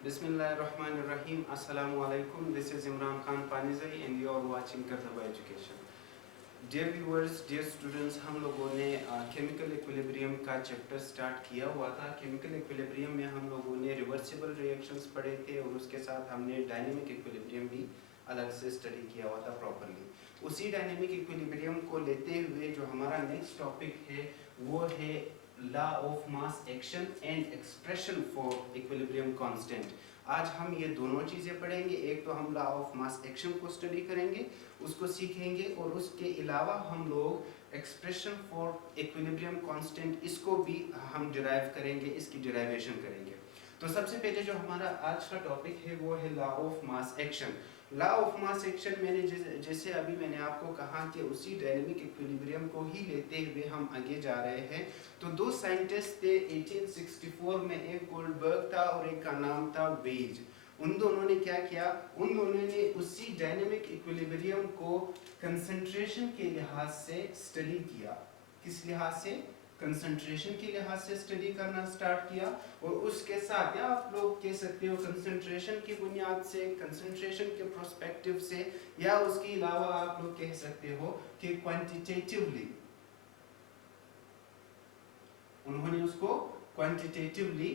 Bismillahirrahmanirrahim. Assalamu alaikum. This is Imran Khan Panizai and you are watching Kartaba Education. Dear viewers, dear students, हम लोगों ने chemical equilibrium का chapter start किया हुआ था। Chemical equilibrium में हम लोगों ने रिवर्सिबल रिएक्शंस पढ़े थे और उसके साथ हमने डायनेमिक इक्विलिब्रियम भी अलग से स्टडी किया हुआ था प्रॉपरली। उसी डायनेमिक इक्विलिब्रियम को लेते हुए जो हमारा नेक्स्ट टॉपिक है वो है law of mass action and expression for equilibrium constant. आज हम ये दोनों चीज़ें पढ़ेंगे। एक तो हम लॉ ऑफ मास एक्शन को स्टडी करेंगे, उसको सीखेंगे, और उसके अलावा हम लोग एक्सप्रेशन फॉर इक्विलिब्रियम कांस्टेंट इसको भी हम डिराइव करेंगे, इसकी डिराइवेशन करेंगे। तो सबसे पहले जो हमारा आज का टॉपिक है वो है law of mass action. Law of mass action मैंने जैसे अभी मैंने आपको कहा कि उसी डायनेमिक इक्विलिब्रियम को ही लेते हुए हम आगे जा रहे हैं। तो दो साइंटिस्ट थे 1864 में, एक गोल्डबर्ग था और एक का नाम था वेज। उन दोनों ने क्या किया, उन दोनों ने उसी डायनेमिक इक्विलिब्रियम को कंसंट्रेशन के लिहाज से स्टडी किया। किस लिहाज से? कंसंट्रेशन के लिहाज से स्टडी करना स्टार्ट किया, और उसके साथ या आप लोग कह सकते हो कंसंट्रेशन की बुनियाद से, कंसंट्रेशन के प्रोस्पेक्टिव से, या उसके अलावा आप लोग कह सकते हो कि क्वांटिटेटिवली उन्होंने उसको क्वांटिटेटिवली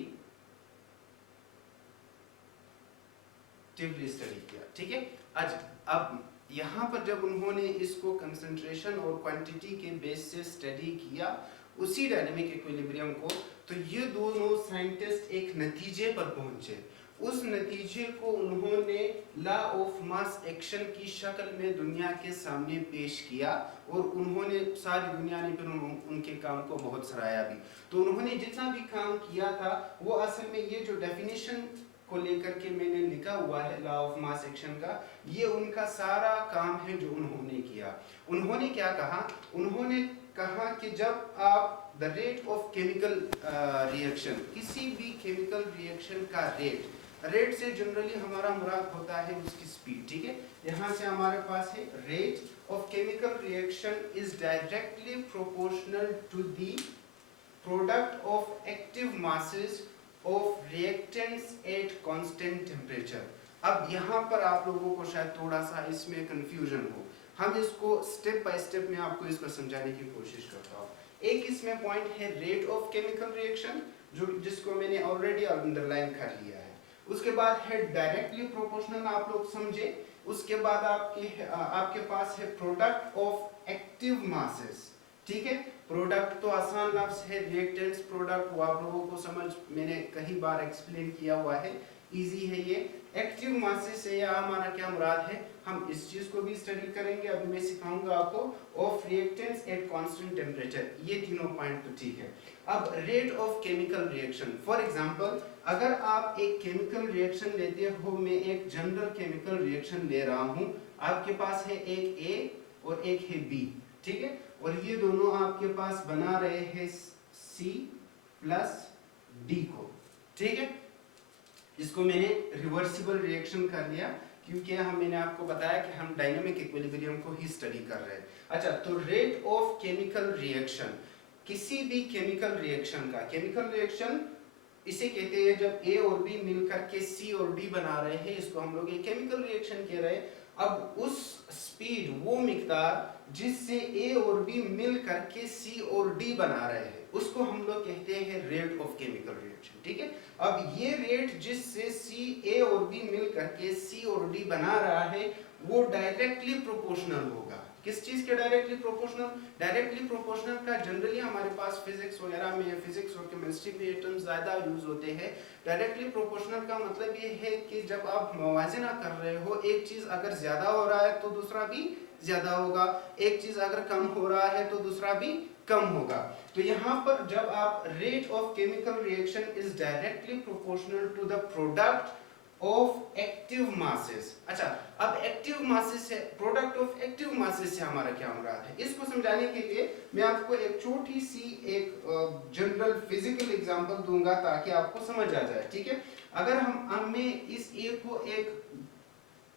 स्टडी किया। ठीक है। आज अब यहाँ पर जब उन्होंने इसको कंसंट्रेशन और क्वांटिटी के बेस से स्टडी किया उसी डायनेमिक इक्विलिब्रियम को, तो ये दोनों साइंटिस्ट एक नतीजे पर पहुंचे। उस नतीजे को उन्होंने लॉ ऑफ मास एक्शन की शक्ल में दुनिया के सामने पेश किया, और उन्होंने सारी दुनिया ने फिर उनके काम को बहुत सराहा भी। तो उन्होंने जितना भी काम किया था वो असल में ये जो डेफिनेशन को लेकर के मैंने लिखा हुआ है लॉ ऑफ मास एक्शन का, ये उनका सारा काम है जो उन्होंने किया। उन्होंने क्या कहा? उन्होंने कहा कि जब आप the rate of chemical reaction, किसी भी केमिकल रिएक्शन का रेट से जनरली हमारा मुराद होता है उसकी स्पीड। ठीक है। यहाँ से हमारे पास है rate of chemical reaction is directly proportional to the product of active masses of reactants at constant temperature. अब यहाँ पर आप लोगों को शायद थोड़ा सा इसमें कंफ्यूजन हो, हम इसको स्टेप बाय स्टेप में आपको इसको समझाने की कोशिश करता हूँ। एक इसमें पॉइंट है रेट ऑफ केमिकल रिएक्शन, जो जिसको मैंने ऑलरेडी अंडरलाइन कर लिया है। उसके बाद है डायरेक्टली प्रोपोर्शनल, आप लोग समझे। उसके बाद आपके पास है प्रोडक्ट ऑफ एक्टिव मासेस। ठीक है। प्रोडक्ट तो आसान लफ्ज है, रिएक्टेंट्स प्रोडक्ट वो आप लोगों को समझ मैंने कई बार एक्सप्लेन किया हुआ है, इजी है ये। एक्टिव मासेस से या हमारा क्या मुराद है, हम इस चीज को भी स्टडी करेंगे, अभी मैं सिखाऊंगा आपको। Of reactants at constant temperature, ये तीनों पॉइंट तो ठीक है। अब rate of chemical reaction, for example अगर आप एक केमिकल रिएक्शन लेते हो, मैं एक जनरल केमिकल रिएक्शन ले रहा हूं, आपके पास है एक ए और एक है बी। ठीक है। और ये दोनों आपके पास बना रहे हैं सी प्लस डी को। ठीक है। इसको मैंने रिवर्सिबल रिएक्शन कर लिया, क्योंकि मैंने आपको बताया कि हम डायनेमिक इक्विलिब्रियम को ही स्टडी कर रहे हैं। अच्छा, तो रेट ऑफ केमिकल रिएक्शन, किसी भी केमिकल रिएक्शन का, केमिकल रिएक्शन इसे कहते हैं जब ए और बी मिलकर के सी और डी बना रहे हैं, इसको हम लोग एक केमिकल रिएक्शन कह रहे हैं। अब उस स्पीड, वो मिकदार जिससे ए और बी मिल करके सी और डी बना रहे हैं, उसको हम लोग कहते हैं रेट ऑफ केमिकल रिएक्शन। ठीक है। अब ये रेट जिससे सी ए और बी मिल करके सी और डी बना रहा है वो डायरेक्टली प्रोपोर्शनल होगा। किस चीज के डायरेक्टली प्रोपोर्शनल? डायरेक्टली प्रोपोर्शनल का जनरली हमारे पास फिजिक्स वगैरह में, फिजिक्स और केमिस्ट्री में ये टर्म ज्यादा यूज होते हैं। डायरेक्टली प्रोपोर्शनल का मतलब ये है कि जब आप मुवाजना कर रहे हो, एक चीज अगर ज्यादा हो रहा है तो दूसरा भी ज्यादा होगा, एक चीज अगर कम हो रहा है तो दूसरा भी कम होगा। तो यहाँ पर जब आप rate of chemical reaction is directly proportional to the product of active masses. अच्छा, अब एक्टिव मासेस से, प्रोडक्ट ऑफ एक्टिव मासेस से हमारा क्या मुराद है, इसको समझाने के लिए मैं आपको एक छोटी सी एक जनरल फिजिकल एग्जांपल दूंगा ताकि आपको समझ आ जाए। ठीक है। अगर मैं इस ए को एक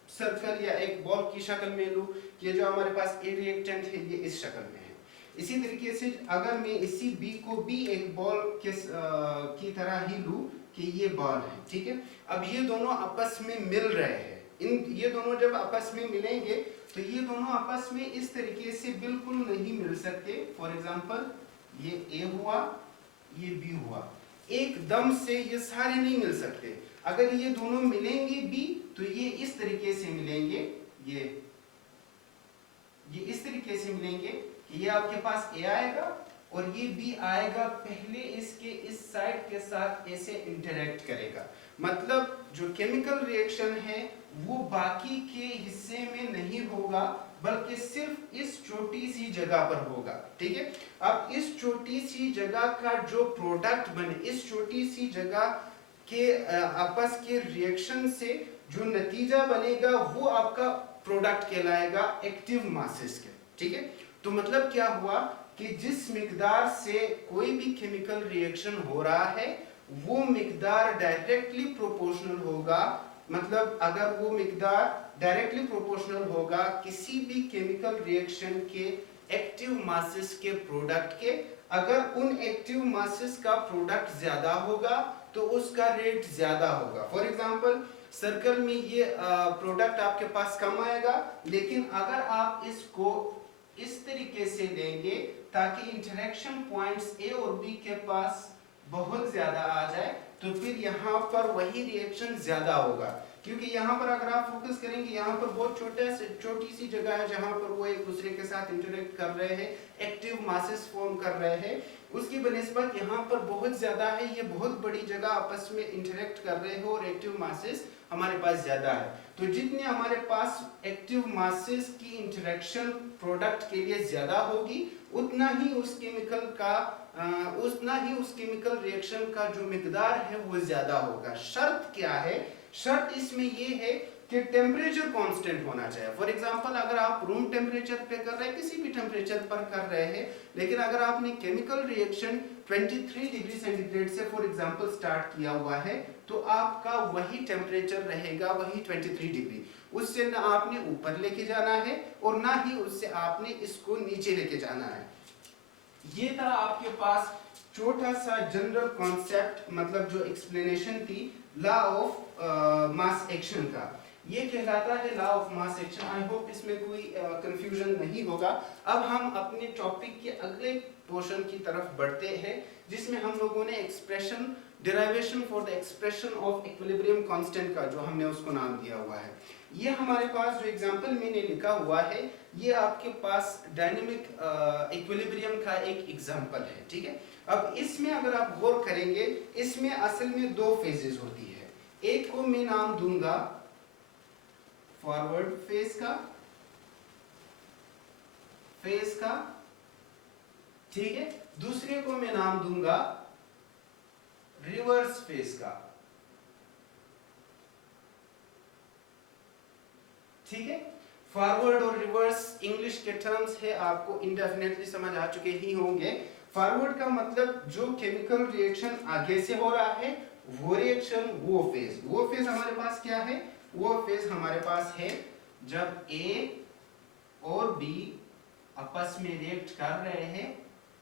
सर्कल या एक बॉल की शक्ल में लूं, कि जो हमारे पास ए रिएक्टेंट है ये इस शक्ल में है, इसी तरीके से अगर मैं इसी बी को भी एक बॉल की तरह ही लूं कि ये बॉल है, ठीक है। अब ये दोनों आपस में मिल रहे हैं, ये दोनों जब आपस में मिलेंगे तो ये दोनों आपस में इस तरीके से बिल्कुल नहीं मिल सकते। फॉर एग्जांपल ये ए हुआ, ये बी हुआ, एकदम से ये सारे नहीं मिल सकते। अगर ये दोनों मिलेंगे बी तो ये इस तरीके से मिलेंगे, ये इस तरीके से मिलेंगे कि ये आपके पास ए आएगा और ये बी आएगा, पहले इसके इस साइड के साथ ऐसे इंटरेक्ट करेगा। मतलब जो केमिकल रिएक्शन है वो बाकी के हिस्से में नहीं होगा बल्कि सिर्फ इस छोटी सी जगह पर होगा, ठीक है। अब इस छोटी सी जगह का जो प्रोडक्ट बने, इस छोटी सी जगह के आपस के रिएक्शन से जो नतीजा बनेगा वो आपका प्रोडक्ट कहलाएगा एक्टिव मासेस के, ठीक है। तो मतलब क्या हुआ कि जिस मिकदार से कोई भी केमिकल रिएक्शन हो रहा है वो मिकदार डायरेक्टली प्रोपोर्शनल होगा। मतलब अगर वो मिकदार डायरेक्टली प्रोपोर्शनल होगा किसी भी केमिकल रिएक्शन के एक्टिव मासेस के प्रोडक्ट के, अगर उन एक्टिव मासेस का प्रोडक्ट ज्यादा होगा तो उसका रेट ज्यादा होगा। फॉर एग्जांपल सर्कल में ये प्रोडक्ट आपके पास कम आएगा, लेकिन अगर आप इसको इस तरीके से लेंगे ताकि इंटरेक्शन पॉइंट्स ए और बी के पास बहुत ज्यादा आ जाए तो फिर यहाँ पर वही रिएक्शन ज्यादा होगा। क्योंकि यहाँ पर अगर आप फोकस करेंगे यहाँ पर बहुत छोटी सी जगह है जहाँ पर वो एक दूसरे के साथ इंटरेक्ट कर रहे हैं, एक्टिव मासेस फॉर्म कर रहे हैं, उसकी बनिस्बत यहाँ पर बहुत ज्यादा है, ये बहुत बड़ी जगह आपस में इंटरेक्ट कर रहे हो और एक्टिव मासेस हमारे पास ज्यादा है। तो जितने हमारे पास एक्टिव मासेस की इंटरेक्शन प्रोडक्ट के लिए ज्यादा होगी उतना ही उस केमिकल रिएक्शन का जो मिकदार है वो ज्यादा होगा। शर्त क्या है? शर्त इसमें ये है कि टेम्परेचर कांस्टेंट होना चाहिए। फॉर एग्जांपल अगर आप रूम टेम्परेचर पे कर रहे हैं, किसी भी टेम्परेचर पर कर रहे हैं, लेकिन अगर आपने केमिकल रिएक्शन 23 डिग्री सेंटीग्रेड से फॉर एग्जांपल स्टार्ट किया हुआ है तो आपका वही टेम्परेचर रहेगा, वही 23 डिग्री। उससे ना आपने ऊपर लेके जाना है और ना ही उससे आपने इसको नीचे लेके जाना है। ये था आपके पास छोटा सा जनरल कॉन्सेप्ट, मतलब जो एक्सप्लेनेशन थी लॉ ऑफ मास एक्शन का, ये कहलाता है law of mass action. I hope इसमें कोई कंफ्यूजन नहीं होगा। अब हम अपने टॉपिक के अगले पोर्शन की तरफ बढ़ते हैं जिसमें हम लोगों ने expression derivation for the expression of equilibrium constant का जो हमने उसको नाम दिया हुआ है। ये हमारे पास जो एग्जांपल मैंने लिखा हुआ है ये आपके पास डायनेमिक इक्विलिब्रियम का एक एग्जांपल है, ठीक है। अब इसमें अगर आप गौर करेंगे इसमें असल में दो फेजेस होती है। एक को मैं नाम दूंगा फॉरवर्ड फेज का, ठीक है। दूसरे को मैं नाम दूंगा रिवर्स फेज का, ठीक है। फॉरवर्ड और रिवर्स इंग्लिश के टर्म्स है, आपको इंडेफिनेटली समझ आ चुके ही होंगे। फॉरवर्ड का मतलब जो केमिकल रिएक्शन आगे से हो रहा है वो रिएक्शन, वो फेज हमारे पास क्या है? वो फेज हमारे पास है जब ए और बी आपस में रिएक्ट कर रहे हैं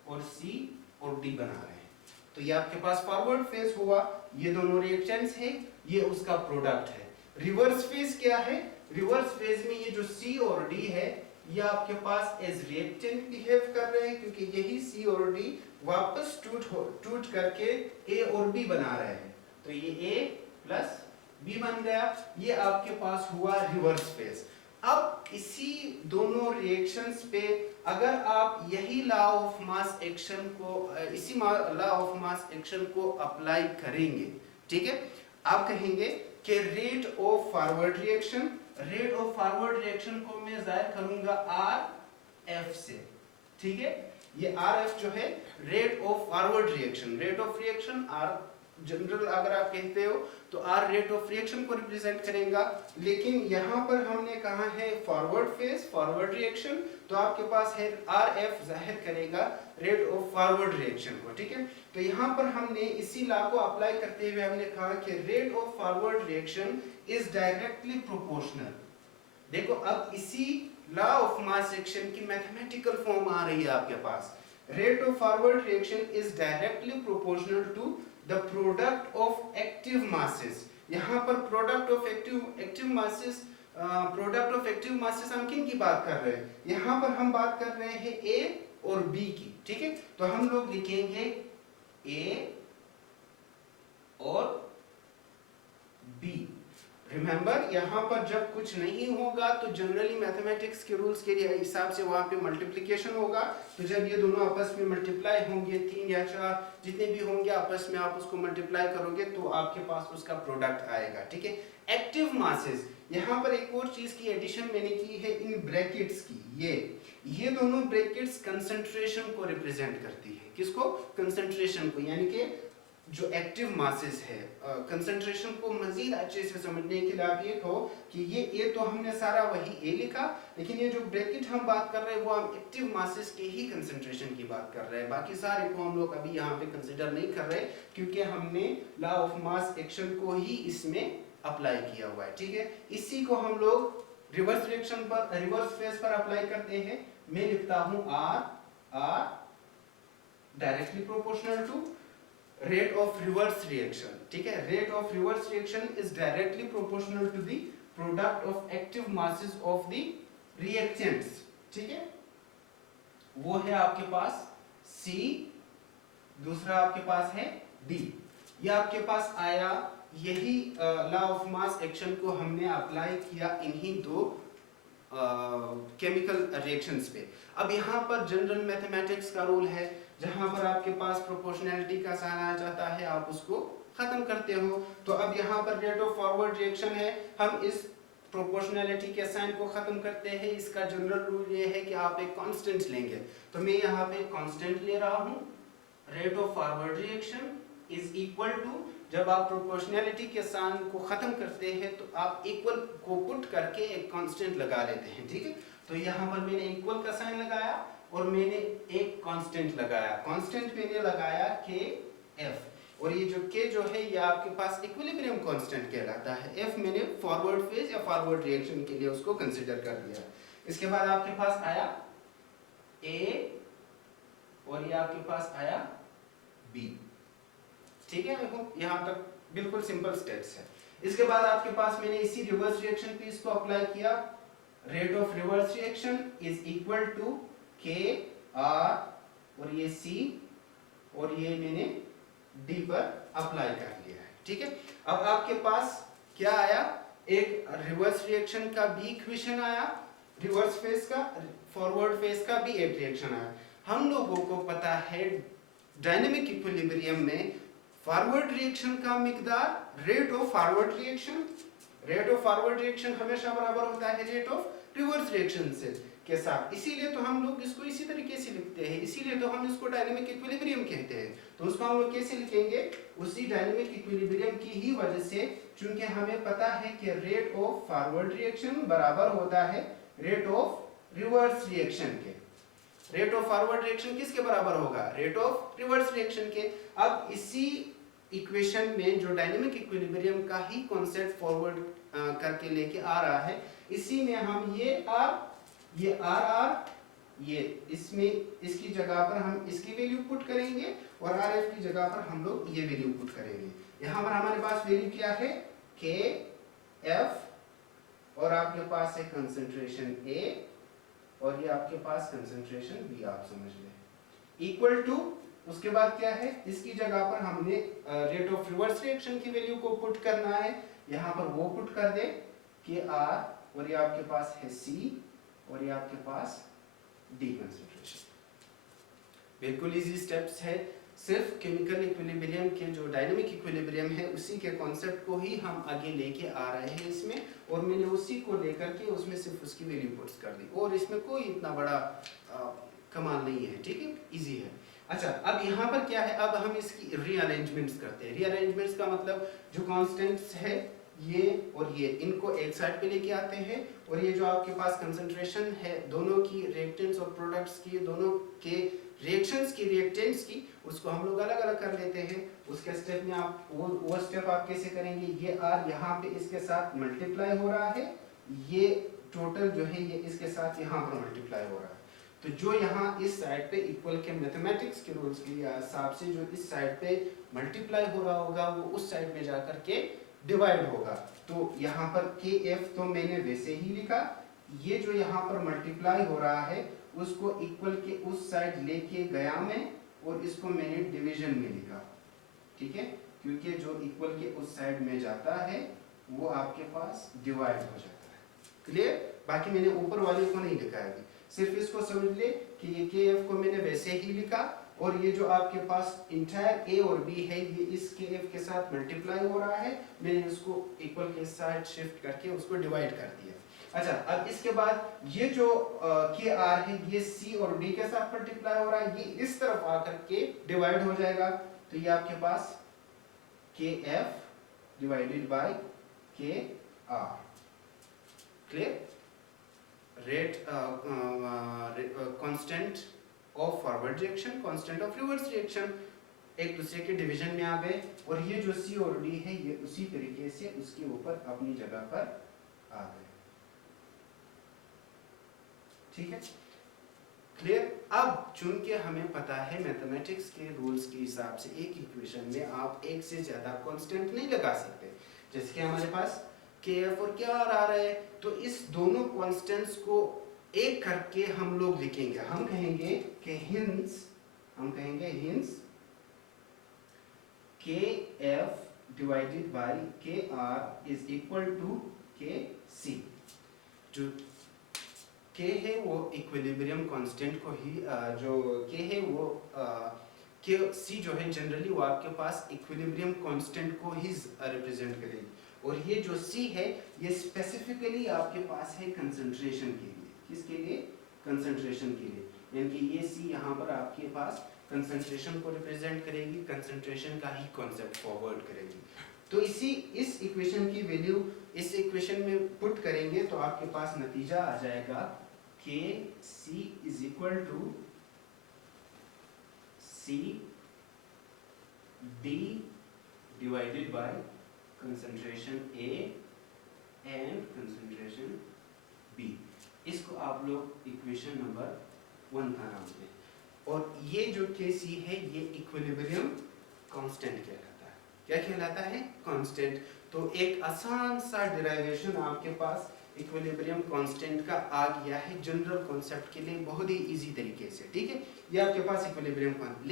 और सी और डी बना रहे हैं, तो ये आपके पास फॉरवर्ड फेज हुआ। ये दोनों रिएक्टेंट्स है, ये उसका प्रोडक्ट है। रिवर्स फेज क्या है? रिवर्स फेज में ये जो सी और डी है ये आपके पास एज रिएक्टेंट बिहेव कर रहे हैं, क्योंकि यही सी और डी वापस टूट करके ए और बी बना रहे हैं, तो ये ए प्लस बी बन गया। ये आपके पास हुआ रिवर्स फेज। अब इसी दोनों रिएक्शंस पे अगर आप यही लॉ ऑफ मास एक्शन को, इसी लॉ ऑफ मास एक्शन को अप्लाई करेंगे, ठीक है, आप कहेंगे कि रेट ऑफ फॉरवर्ड रिएक्शन को मैं जाहिर करूंगा आर एफ से, ठीक है। ये आर एफ जो है rate of forward reaction R general अगर आप कहते हो तो आर रेट ऑफ रिएक्शन को रिप्रेजेंट करेगा, लेकिन यहाँ पर हमने कहा है फॉरवर्ड रिएक्शन, तो आपके पास है आर एफ जाहिर करेगा रेट ऑफ फॉरवर्ड रिएक्शन को, ठीक है। तो यहाँ पर हमने इसी लॉ को अप्लाई करते हुए हमने कहा कि rate of forward reaction is directly proportional. देखो अब इसी लॉ ऑफ मास एक्शन की मैथमेटिकल फॉर्म आ रही है आपके पास। Rate of forward reaction is directly proportional to the product of active masses. यहाँ पर product of active masses, product of active masses हम किन की बात कर रहे हैं? यहाँ पर हम बात कर रहे हैं ए और बी की, ठीक है। तो हम लोग लिखेंगे ए और बी। रिमेंबर, यहाँ पर जब कुछ नहीं होगा तो जनरली मैथमेटिक्स के रूल्स के हिसाब से वहाँ पे मल्टीप्लिकेशन होगा। तो जब ये दोनों आपस में मल्टीप्लाई होंगे, 3 या 4 जितने भी होंगे आपस में आप उसको मल्टीप्लाई करोगे तो आपके पास उसका प्रोडक्ट आएगा, ठीक है। एक्टिव मासेस, यहाँ पर एक और चीज की एडिशन मैंने की है इन ब्रैकेट्स की। ये दोनों ब्रैकेट्स कंसंट्रेशन को रिप्रेजेंट करती है। किसको? कंसंट्रेशन को, यानी कि जो एक्टिव मासेस है। कंसंट्रेशन को मजीद अच्छे से समझने के लिए आप ये कहो कि ये तो हमने सारा वही ए लिखा, लेकिन ये जो ब्रैकेट हम बात कर रहे हैं वो हम एक्टिव मासेस के ही कंसंट्रेशन की बात कर रहे हैं। बाकी सारे को हम लोग अभी यहाँ पे कंसिडर नहीं कर रहे, क्योंकि हमने लॉ ऑफ मास एक्शन को ही इसमें अप्लाई किया हुआ है, ठीक है। इसी को हम लोग रिवर्स रिएक्शन पर, रिवर्स फेज पर अप्लाई करते हैं। मैं लिखता हूं R directly proportional to rate of reverse reaction, ठीक है। Rate of reverse reaction is directly proportional to the product of active masses of the reactants, ठीक है। वो है आपके पास C, दूसरा आपके पास है D। ये आपके पास आया, यही लॉ ऑफ मास एक्शन को हमने अप्लाई किया इन्हीं दो केमिकल रिएक्शंस पे। अब यहाँ पर जनरल मैथमेटिक्स का रूल है, जहाँ पर आपके पास प्रोपोर्शनैलिटी का साइन आ जाता है आप उसको खत्म करते हो। तो अब यहाँ पर रेट ऑफ फॉरवर्ड रिएक्शन है, हम इस प्रोपोर्शनैलिटी के साइन को खत्म करते हैं। इसका जनरल रूल ये है कि आप एक कांस्टेंट लेंगे। तो मैं यहाँ पे कांस्टेंट ले रहा हूँ। Rate of forward reaction is equal to, जब आप प्रोपोर्शनैलिटी के साइन को खत्म करते हैं तो आप इक्वल को पुट करके एक कांस्टेंट लगा लेते हैं, ठीक है। तो यहाँ पर मैंने इक्वल का साइन लगाया और मैंने एक कांस्टेंट लगाया। कांस्टेंट मैंने लगाया के एफ, और ये जो के जो है ये आपके पास इक्विलिब्रियम कांस्टेंट कहलाता है। एफ मैंने फॉरवर्ड फेज या फॉरवर्ड रिएक्शन के लिए उसको कंसीडर कर लिया। इसके बाद आपके पास आया ए और ये आपके पास आया बी, ठीक है। देखो यहाँ तक बिल्कुल सिंपल स्टेप्स है। इसके बाद आपके पास मैंने इसी रिवर्स रिएक्शन पे इसको अप्लाई किया। Rate of reverse reaction is equal to K R और ये सी और ये मैंने डी पर अप्लाई कर लिया है, ठीक है। अब आपके पास क्या आया? एक रिवर्स रिएक्शन का भी इक्वेशन आया, रिवर्स फेज का, फॉरवर्ड फेज का भी एक रिएक्शन आया। हम लोगों को पता है डायनेमिक इक्विलिब्रियम में फॉरवर्ड रिएक्शन का मिकदार rate of forward reaction, rate of forward reaction हमेशा बराबर होता है रेट ऑफ रिवर्स रिएक्शन से के साथ। इसीलिए तो हम लोग इसको इसी तरीके से लिखते हैं, इसीलिए तो हम इसको डायनेमिक इक्विलिब्रियम कहते हैं। तो उसको हम लोग कैसे लिखेंगे? उसी डायनेमिक इक्विलिब्रियम की ही वजह से, क्योंकि हमें पता है कि रेट ऑफ फॉरवर्ड रिएक्शन बराबर होता है रेट ऑफ रिवर्स रिएक्शन के। रेट ऑफ फॉरवर्ड रिएक्शन किसके बराबर होगा? रेट ऑफ रिवर्स रिएक्शन के। अब इसी इक्वेशन में जो डायनेमिक इक्विलिब्रियम का ही कॉन्सेप्ट फॉरवर्ड करके लेके आ रहा है, इसी में हम ये आर ये इसमें इसकी जगह पर हम इसकी वैल्यू पुट करेंगे और आर एफ की जगह पर हम लोग ये वैल्यू पुट करेंगे। यहाँ पर हमारे पास वैल्यू क्या है? के एफ और आपके पास है कंसंट्रेशन ए और ये आपके पास कंसंट्रेशन बी, आप समझ लें, इक्वल टू, उसके बाद क्या है? इसकी जगह पर हमने रेट ऑफ रिवर्स रिएक्शन की वैल्यू को पुट करना है, यहाँ पर वो पुट कर दे कि आर और ये आपके पास है सी और ये आपके पास डी कंसंट्रेशन। बिल्कुल इजी स्टेप्स है। सिर्फ केमिकल इक्विलिब्रियम के जो डायनेमिक इक्विलिब्रियम है उसी के कॉन्सेप्ट को ही हम आगे लेके आ रहे हैं इसमें, और मैंने उसी को लेकर के उसमें सिर्फ उसकी वैल्यू पुट कर दी, और इसमें कोई इतना बड़ा कमाल नहीं है, ठीक है, इजी है। अच्छा, अब यहाँ पर क्या है? अब हम इसकी रीअरेंजमेंट्स करते हैं। रीअरेंजमेंट्स का मतलब जो कांस्टेंट्स है ये और ये, इनको एक साइड पे लेके आते हैं, और ये जो आपके पास कंसंट्रेशन है दोनों की, रिएक्टेंट्स और प्रोडक्ट्स की, दोनों के रिएक्शंस की, रिएक्टेंट्स की, उसको हम लोग अलग अलग कर लेते हैं। उसके स्टेप में आप वो स्टेप आप कैसे करेंगे? ये आर यहाँ पे इसके साथ मल्टीप्लाई हो रहा है, ये टोटल जो है ये इसके साथ यहाँ पर मल्टीप्लाई हो रहा है। तो जो यहाँ इस साइड पे इक्वल के मैथमेटिक्स के रूल्स के हिसाब से जो इस साइड पे मल्टीप्लाई हो रहा होगा वो उस साइड में जाकर के डिवाइड होगा। तो यहाँ पर के एफ तो मैंने वैसे ही लिखा, ये जो यहाँ पर मल्टीप्लाई हो रहा है उसको इक्वल के उस साइड लेके गया मैं और इसको मैंने डिवीजन में लिखा, ठीक है, क्योंकि जो इक्वल के उस साइड में जाता है वो आपके पास डिवाइड हो जाता है। क्लियर? बाकी मैंने ऊपर वाले को नहीं लिखा है अभी, सिर्फ इसको समझ ले कि ये के एफ को मैंने वैसे ही लिखा और ये जो आपके पास इंटायर ए और बी है ये इस के एफ के साथ मल्टीप्लाई हो रहा है, मैंने इसको इक्वल के साइड शिफ्ट करके उसको डिवाइड कर दिया। अच्छा, अब इसके बाद ये जो के आर है ये सी और डी के साथ मल्टीप्लाई हो रहा है, ये इस तरफ आकर के डिवाइड हो जाएगा। तो ये आपके पास K F divided by K R. Clear? Rate constant of forward reaction, constant of reverse reaction एक दूसरे के डिवीजन में आ गए और ये जो सी और डी है ये उसी तरीके से उसके ऊपर अपनी जगह पर आ गए। ठीक है? क्लियर? अब चूंकि हमें पता है मैथमेटिक्स के रूल्स के हिसाब से एक इक्वेशन में आप एक से ज्यादा कांस्टेंट नहीं लगा सकते। जैसे कि हमारे पास के एफ और के आर आ रहे हैं, तो इस दोनों कांस्टेंट्स को एक करके हम लोग लिखेंगे। हम कहेंगे कि हिंस के F divided by K are is equal to के सी। जो के है वो इक्विलिब्रियम कांस्टेंट को ही जो के है वो के सी जो है जनरली वो आपके पास इक्विलिब्रियम कांस्टेंट को ही रिप्रेजेंट करेगी और ये जो सी है ये स्पेसिफिकली आपके पास है कंसंट्रेशन के लिए। किसके लिए? कंसंट्रेशन के लिए, यानी कि ये सी यहाँ पर आपके पास कंसंट्रेशन को रिप्रेजेंट करेगी, कंसंट्रेशन का ही कॉन्सेप्ट फॉरवर्ड करेगी। तो इस इक्वेशन की वैल्यू इस इक्वेशन में पुट करेंगे तो आपके पास नतीजा आ जाएगा K C is equal to C D divided by concentration A and concentration B. इसको आप लोग इक्वेशन नंबर 1 का नाम दें। और ये जो के सी है ये इक्विलिब्रियम कांस्टेंट कहलाता है। क्या कहलाता है? कांस्टेंट। तो एक आसान सा डिराइवेशन आपके पास इक्विलिब्रियम कांस्टेंट का आ गया है जनरल कॉन्सेप्ट के लिए बहुत ही इजी तरीके से। ठीक है, ये आपके पास इक्विलिब्रियम कांस्टेंट।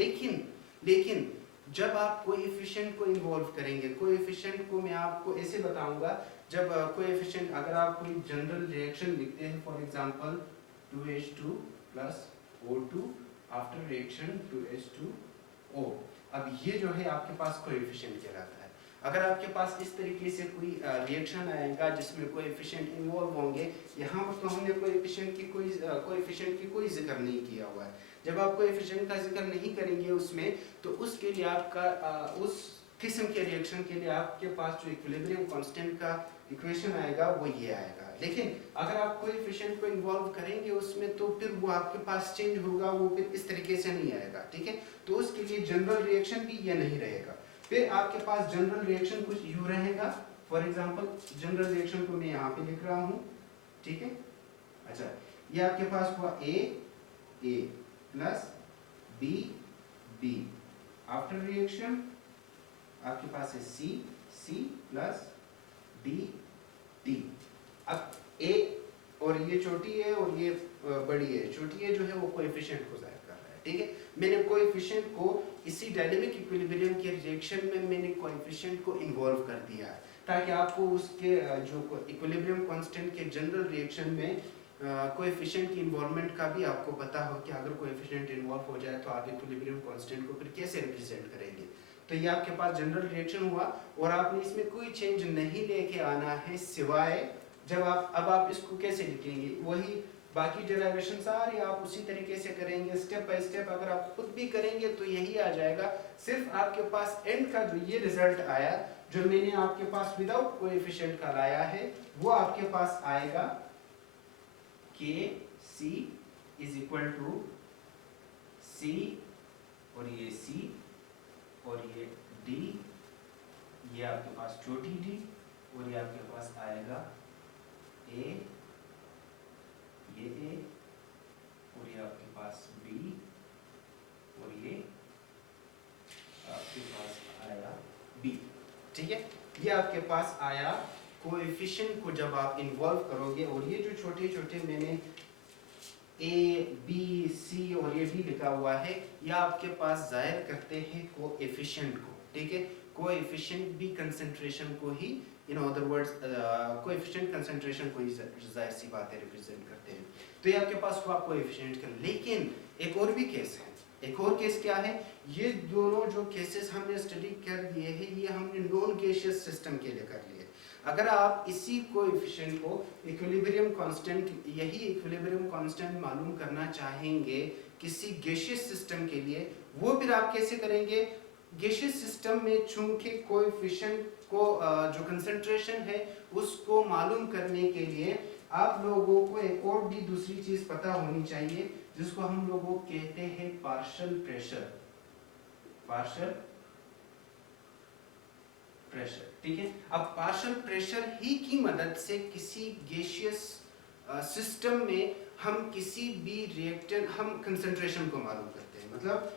लेकिन जब आप कोएफिशिएंट को इन्वॉल्व करेंगे, कोएफिशिएंट को मैं आपको ऐसे बताऊंगा, जब कोएफिशिएंट अगर आप कोई जनरल रिएक्शन लिखते हैं, for example 2H2 plus O2 after reaction 2H2O, अब ये जो है आपके पास कोएफिशिएंट कहलाता है। अगर आपके पास इस तरीके से कोई रिएक्शन आएगा जिसमें कोएफिशिएंट इन्वॉल्व होंगे, यहाँ पर तो हमने कोएफिशिएंट की कोई जिक्र नहीं किया हुआ है। जब आप कोएफिशिएंट का जिक्र नहीं करेंगे उसमें, तो उसके लिए आपका उस किस्म के रिएक्शन के लिए आपके पास जो इक्विलिब्रियम कांस्टेंट का इक्वेशन आएगा वो ये आएगा। लेकिन अगर आप कोएफिशिएंट को इन्वॉल्व करेंगे उसमें तो फिर वो आपके पास चेंज होगा, वो फिर इस तरीके से नहीं आएगा। ठीक है, तो उसके लिए जनरल रिएक्शन भी ये नहीं रहेगा। फिर आपके पास जनरल रिएक्शन कुछ यूं रहेगा। फॉर एग्जांपल जनरल रिएक्शन को मैं यहाँ पे लिख रहा हूँ। ठीक है, अच्छा, ये आपके पास हुआ ए प्लस बी आफ्टर रिएक्शन आपके पास है सी प्लस डी। अब ए और ये छोटी है और ये बड़ी है, छोटी है जो है वो कोएफिशिएंट को जाहिर कर रहा है। ठीक है, मैंने कोएफिशिएंट को इसी डायनेमिक इक्विलिब्रियम के रिएक्शन में मैंने कोएफिशिएंट को इन्वॉल्व कर दिया है ताकि आपको उसके जो इक्विलिब्रियम कांस्टेंट के जनरल रिएक्शन में कोएफिशिएंट की इन्वॉल्वमेंट का भी आपको पता हो कि अगर कोएफिशिएंट इन्वॉल्व हो जाए तो आप इक्विलिब्रियम कांस्टेंट को फिर कैसे रिप्रेजेंट करेंगे। तो ये आपके पास जनरल रिएक्शन हुआ और आपने इसमें कोई चेंज नहीं लेके आना है, सिवाय जब आप इसको कैसे लिखेंगे, वही बाकी डेरिवेशन सारी आप उसी तरीके से करेंगे, स्टेप बाय स्टेप। अगर आप खुद भी करेंगे तो यही आ जाएगा। सिर्फ आपके पास एंड का जो ये रिजल्ट आया, जो मैंने आपके पास विदाउट कोएफिशिएंट का लाया है, वो आपके पास आएगा के सी इज इक्वल टू सी और ये सी और ये डी, ये आपके पास छोटी डी और ये आपके पास आएगा ए, ये ए और ये आपके पास बी और ये आपके पास ये आपके पास आया कोएफिशिएंट को जब आप इन्वॉल्व करोगे, और ये जो छोटे छोटे मैंने ए बी सी और ये डी लिखा हुआ है, ये आपके पास जाहिर करते हैं कोएफिशिएंट को, ठीक है। कोएफिशिएंट भी कंसंट्रेशन को ही, in other words coefficient concentration को ही जाहिर सी बात है रिप्रेजेंट करते हैं। तो ये आपके पास हुआ कोएफिशिएंट का। लेकिन एक और भी केस है। एक और केस क्या है, ये दोनों जो केसेस हमने स्टडी कर दिए हैं, ये हमने नॉन गैसियस सिस्टम के लिए कर लिए। अगर आप इसी कोएफिशिएंट को इक्विलिब्रियम कांस्टेंट, यही इक्विलिब्रियम कांस्टेंट मालूम करना चाहेंगे किसी गैसियस सिस्टम के लिए, वो फिर आप कैसे करेंगे? गैसियस सिस्टम में चूंकि कोएफिशिएंट को जो कंसंट्रेशन है उसको मालूम करने के लिए आप लोगों को एक और भी दूसरी चीज पता होनी चाहिए, जिसको हम लोगों कहते हैं पार्शियल प्रेशर। पार्शियल प्रेशर, ठीक है। अब पार्शियल प्रेशर ही की मदद से किसी गैसियस सिस्टम में हम किसी भी रिएक्टेंट, हम कंसंट्रेशन को मालूम करते हैं। मतलब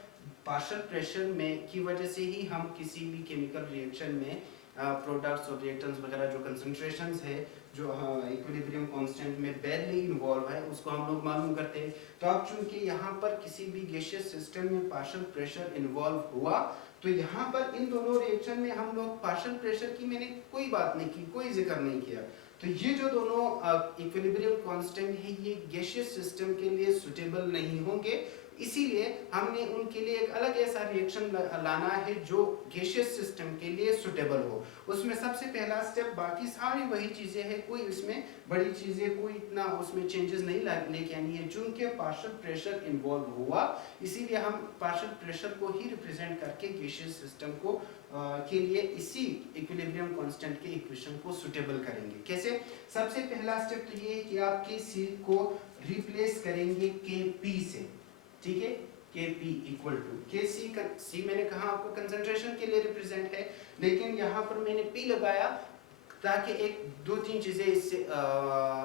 पार्शियल प्रेशर में की वजह से ही हम किसी भी केमिकल रिएक्शन में प्रोडक्ट्स और रिएक्टेंट्स वगैरह जो कंसंट्रेशंस है, जो इक्विलिब्रियम कांस्टेंट में बैरली इन्वॉल्व है, उसको हम लोग मालूम करते हैं। तो अब चूंकि यहाँ पर किसी भी गैसियस सिस्टम में पार्शियल प्रेशर इन्वॉल्व हुआ, तो यहाँ पर इन दोनों रिएक्शन में हम लोग पार्शियल प्रेशर की मैंने कोई बात नहीं की, कोई जिक्र नहीं किया। तो ये जो दोनों इक्विलिब्रियम कांस्टेंट है, ये गैसियस सिस्टम के लिए सुटेबल नहीं होंगे, इसीलिए हमने उनके लिए एक अलग ऐसा रिएक्शन लाना है जो गैसियस सिस्टम के लिए सुटेबल हो। उसमें सबसे पहला स्टेप, बाकी सारी वही चीजें हैं, कोई इसमें बड़ी चीजें, कोई इतना उसमें चेंजेस नहीं लेके आनी है। चूंकि पार्शियल प्रेशर इन्वॉल्व हुआ, इसीलिए हम पार्शियल प्रेशर को ही रिप्रेजेंट करके गैसियस सिस्टम को के लिए इसी इक्विलिब्रियम कांस्टेंट के इक्वेशन को सुटेबल करेंगे। कैसे? सबसे पहला स्टेप तो ये है कि आप के सी को रिप्लेस करेंगे के पी से, ठीक है। Kp इक्वल टू के सी मैंने कहा आपको कंसंट्रेशन के लिए रिप्रेजेंट है, लेकिन यहाँ पर मैंने P लगाया ताकि एक दो तीन चीजें इससे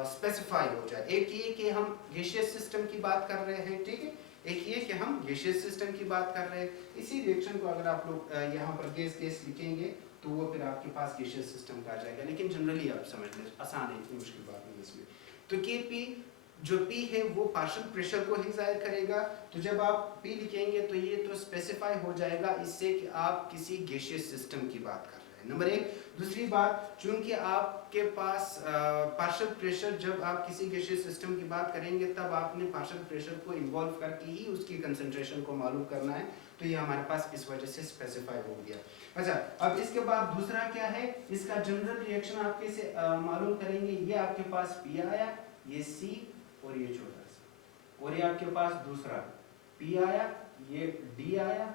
स्पेसिफाई हो जाए। एक ये कि हम गैसियस सिस्टम की बात कर रहे हैं, ठीक है। एक ये कि हम गैसियस सिस्टम की बात कर रहे हैं। इसी रिएक्शन को अगर आप लोग यहाँ पर गैस लिखेंगे तो वो फिर आपके पास गैसियस सिस्टम का आ जाएगा, लेकिन जनरली आप समझ लें, आसान है, इतनी मुश्किल बात नहीं इसमें। तो Kp जो P है वो पार्शियल प्रेशर को ही जाहिर करेगा। तो जब आप P लिखेंगे तो ये तो स्पेसिफाई हो जाएगा इससे कि आप किसी गैसियस सिस्टम की बात कर रहे हैं, नंबर एक। दूसरी बात, चूंकि आपके पास पार्शियल प्रेशर, जब आप किसी गैसियस सिस्टम की बात करेंगे तब आपने पार्शियल प्रेशर को इन्वॉल्व करके ही उसकी कंसंट्रेशन को मालूम करना है, तो ये हमारे पास इस वजह से स्पेसिफाई हो गया। अच्छा, अब इसके बाद दूसरा क्या है, इसका जनरल रिएक्शन आप कैसे मालूम करेंगे? ये आपके पास P आया, ये C और ये छोटा सा, और ये आपके पास दूसरा P आया, ये D आया